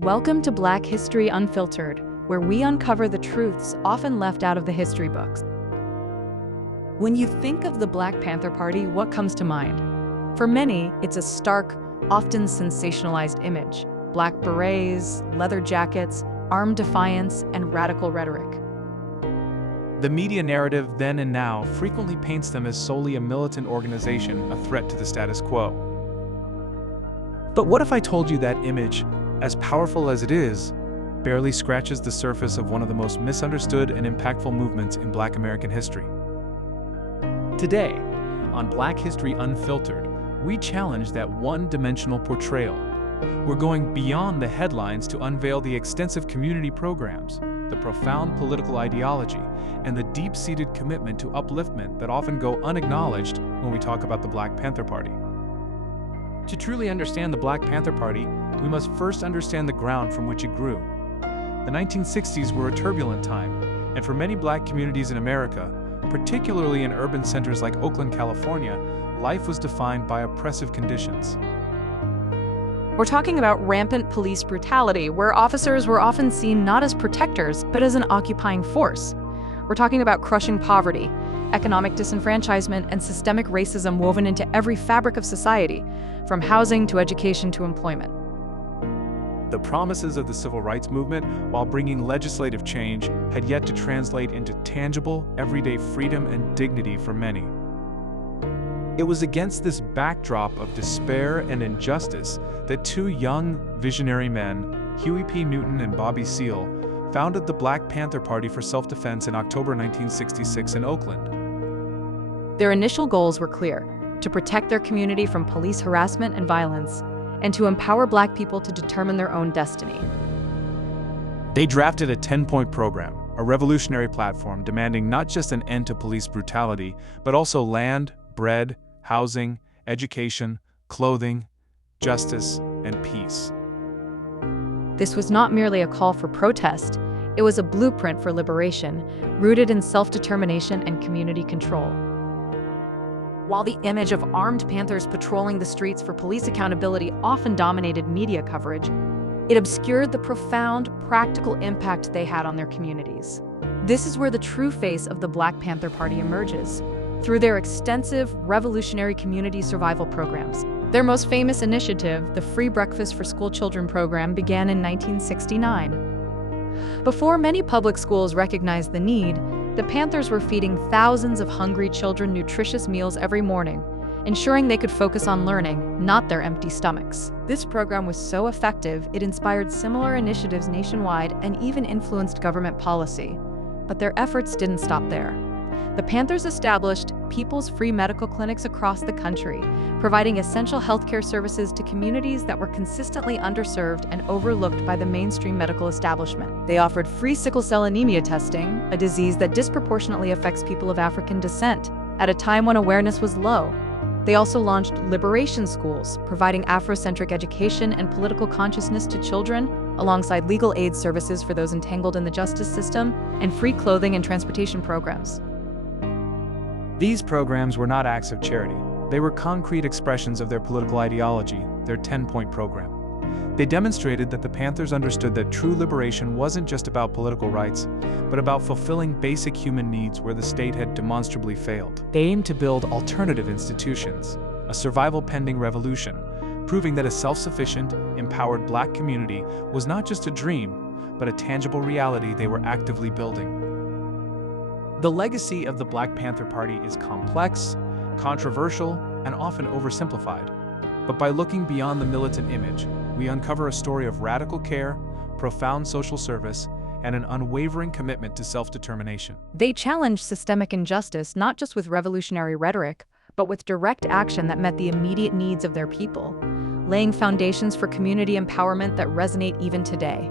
Welcome to Black History Unfiltered, where we uncover the truths often left out of the history books. When you think of the Black Panther Party, what comes to mind? For many, it's a stark, often sensationalized image: black berets, leather jackets, armed defiance, and radical rhetoric. The media narrative then and now frequently paints them as solely a militant organization, a threat to the status quo. But what if I told you that image, as powerful as it is, barely scratches the surface of one of the most misunderstood and impactful movements in Black American history? Today, on Black History Unfiltered, we challenge that one-dimensional portrayal. We're going beyond the headlines to unveil the extensive community programs, the profound political ideology, and the deep-seated commitment to upliftment that often go unacknowledged when we talk about the Black Panther Party. To truly understand the Black Panther Party, we must first understand the ground from which it grew. The 1960s were a turbulent time, and for many Black communities in America, particularly in urban centers like Oakland, California, life was defined by oppressive conditions. We're talking about rampant police brutality, where officers were often seen not as protectors, but as an occupying force. We're talking about crushing poverty, economic disenfranchisement, and systemic racism woven into every fabric of society, from housing to education to employment. The promises of the civil rights movement, while bringing legislative change, had yet to translate into tangible, everyday freedom and dignity for many. It was against this backdrop of despair and injustice that two young, visionary men, Huey P. Newton and Bobby Seale, founded the Black Panther Party for Self-Defense in October 1966 in Oakland. Their initial goals were clear: to protect their community from police harassment and violence, and to empower Black people to determine their own destiny. They drafted a 10-point program, a revolutionary platform demanding not just an end to police brutality, but also land, bread, housing, education, clothing, justice, and peace. This was not merely a call for protest, it was a blueprint for liberation, rooted in self-determination and community control. While the image of armed Panthers patrolling the streets for police accountability often dominated media coverage, it obscured the profound, practical impact they had on their communities. This is where the true face of the Black Panther Party emerges, through their extensive, revolutionary community survival programs. Their most famous initiative, the Free Breakfast for School Children program, began in 1969. Before many public schools recognized the need, the Panthers were feeding thousands of hungry children nutritious meals every morning, ensuring they could focus on learning, not their empty stomachs. This program was so effective, it inspired similar initiatives nationwide and even influenced government policy. But their efforts didn't stop there. The Panthers established People's Free Medical Clinics across the country, providing essential healthcare services to communities that were consistently underserved and overlooked by the mainstream medical establishment. They offered free sickle cell anemia testing, a disease that disproportionately affects people of African descent, at a time when awareness was low. They also launched liberation schools, providing Afrocentric education and political consciousness to children, alongside legal aid services for those entangled in the justice system, and free clothing and transportation programs. These programs were not acts of charity. They were concrete expressions of their political ideology, their 10-point program. They demonstrated that the Panthers understood that true liberation wasn't just about political rights, but about fulfilling basic human needs where the state had demonstrably failed. They aimed to build alternative institutions, a survival-pending revolution, proving that a self-sufficient, empowered Black community was not just a dream, but a tangible reality they were actively building. The legacy of the Black Panther Party is complex, controversial, and often oversimplified. But by looking beyond the militant image, we uncover a story of radical care, profound social service, and an unwavering commitment to self-determination. They challenged systemic injustice not just with revolutionary rhetoric, but with direct action that met the immediate needs of their people, laying foundations for community empowerment that resonate even today.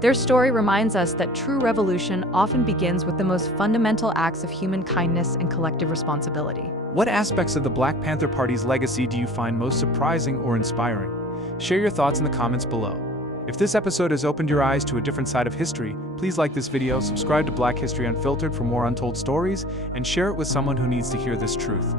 Their story reminds us that true revolution often begins with the most fundamental acts of human kindness and collective responsibility. What aspects of the Black Panther Party's legacy do you find most surprising or inspiring? Share your thoughts in the comments below. If this episode has opened your eyes to a different side of history, please like this video, subscribe to Black History Unfiltered for more untold stories, and share it with someone who needs to hear this truth.